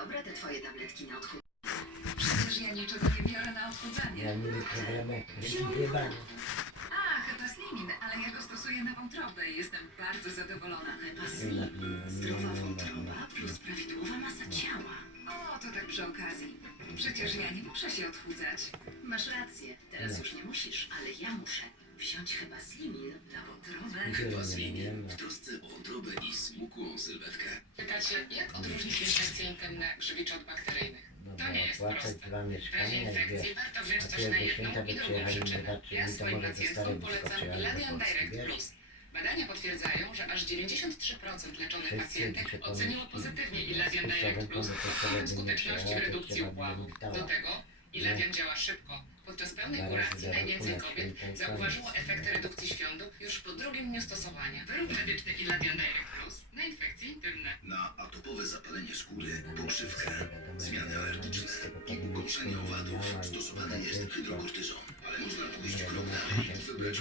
dobre te twoje tabletki na odchudzanie. Przecież ja niczego nie biorę na odchudzanie. Ja nie problemy. Wyjebane. A, chyba slimin, ale ja go stosuję na wątrobę i jestem bardzo zadowolona. Chyba slim. Zdrowa wątroba plus prawidłowa masa ciała. O, to tak przy okazji. Przecież ja nie muszę się odchudzać. Masz rację, teraz już nie musisz, ale ja muszę wziąć chyba slimin na wątrobę. Chyba wiem. W trosce o wątrobę i smukłą sylwetkę. Pytacie, jak odróżnić infekcje grzybicze od bakteryjnych? To nie jest opłacać proste. dwa W razie mieszkania, infekcji warto wziąć coś na jedną i drugą przyczynę. Ja swoim pacjentkom polecam Polski, Direct? Plus. Badania potwierdzają, że aż 93% leczonych pacjentek oceniło pozytywnie Iladian Direct Plus nie skuteczności w redukcji wstała. Do tego Iladian działa szybko. Podczas pełnej kuracji najwięcej na kobiet zauważyło efekty redukcji świądu już po drugim dniu stosowania. Wyrób medyczny Iladian Direct Na atopowe zapalenie skóry, pokrzywkę, zmiany alergiczne i ukończenie owadów stosowany jest hydrokortyzon. Ale można pójść krok dalej wybrać